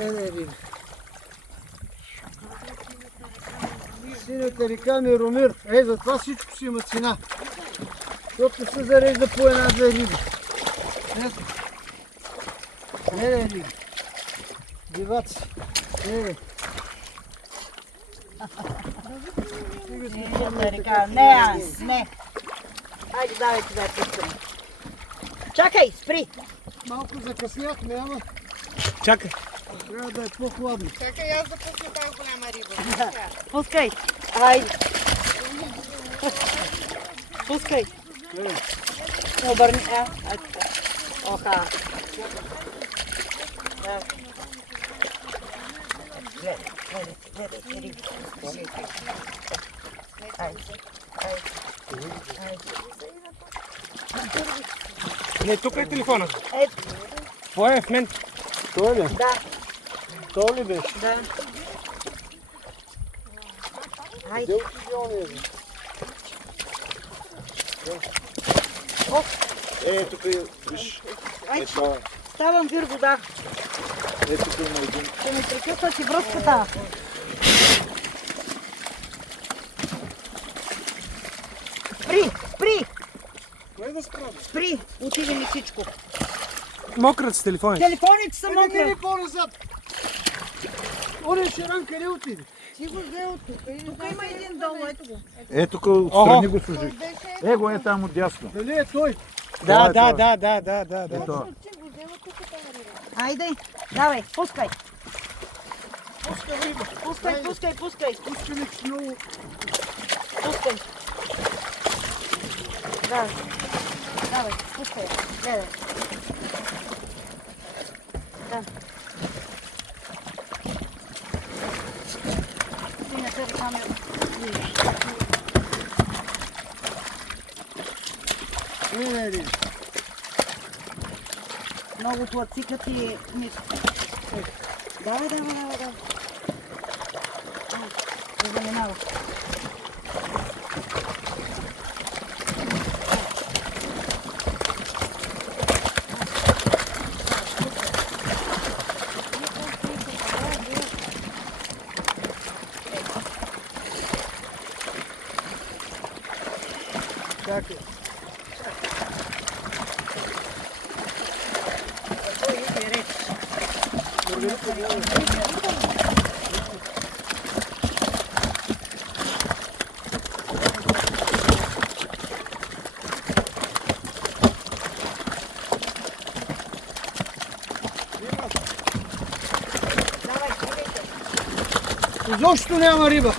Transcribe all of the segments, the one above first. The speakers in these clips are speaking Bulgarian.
Риби. Синята река Миромир. За това всичко си има цена. Защото се зарежда по една-две риби. Ето. Риби. Диваци. Не. Хайде, давай ти да пускаме. Чакай, спри. Малко закъсняхме, ама Чакай. трябва да е по-хладно. Чакай, аз да пусна тази голяма риба. Пускай. Хайде. Пускай. Обърни. Оха. Гледай, риби. Не, тук е телефона. Ето. Твоя е в мен. Той ли? Да. Той ли беше? Да. Хайде. Къде отиде ония? Тук виж. Айде. Ставам вир вода. Тук има един. Ще ми прекъсна си връзката. Спри! Кое да справя? Спри! Отиде ми всичко. Мократ с телефоните. Телефоните са Не мокри. ли по-назад? Оня ширан къде отиде? Сигурно е от тук. Тук има един долу, ето го. Тук отстрани го служи. Го е там отдясно. Дали е той? Да. Ето. Айде, давай, пускай. Пуска риба. Пускай. Пускаме много. Пускай. Давай, пускай. Гледай. Да. Синята ръка ме... Риба. Много тлацикат и нищо. Давай. Не заминава. Чакай. Изобщо няма риба.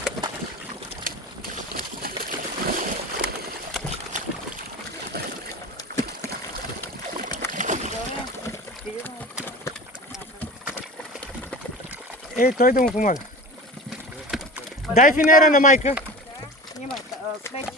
Той да му помага. Дай финера на майка. Снимай, смети.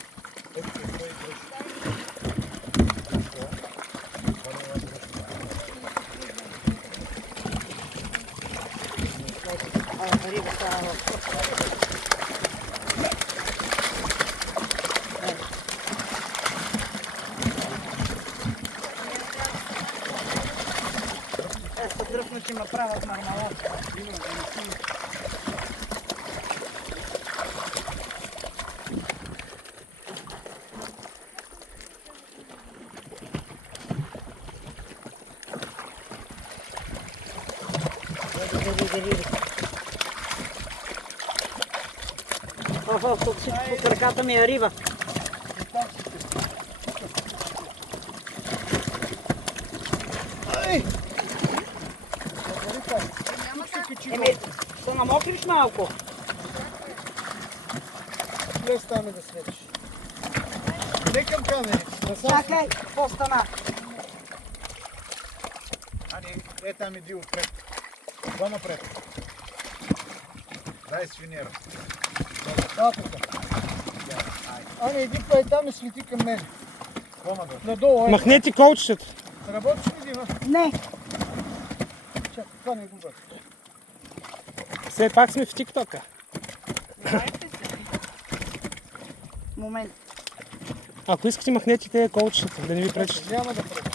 Се дръпна, че ме правят мармалад. Тук всичко под ръката ми е риба. Се намокриш малко. Не стане да светиш. Не към камери. Чакай, по-стана. Там иди отпред. Два напред. Дай свинера. Ани, иди па и там и свети към мен. Надолу. Махнете колчетата. Работиш ли, Дима? Не. Чакай, това не го бъде. Все пак сме в тиктока. Момент. Ако искате, махнете те колчетата, да не ви пречат. Няма да пречи.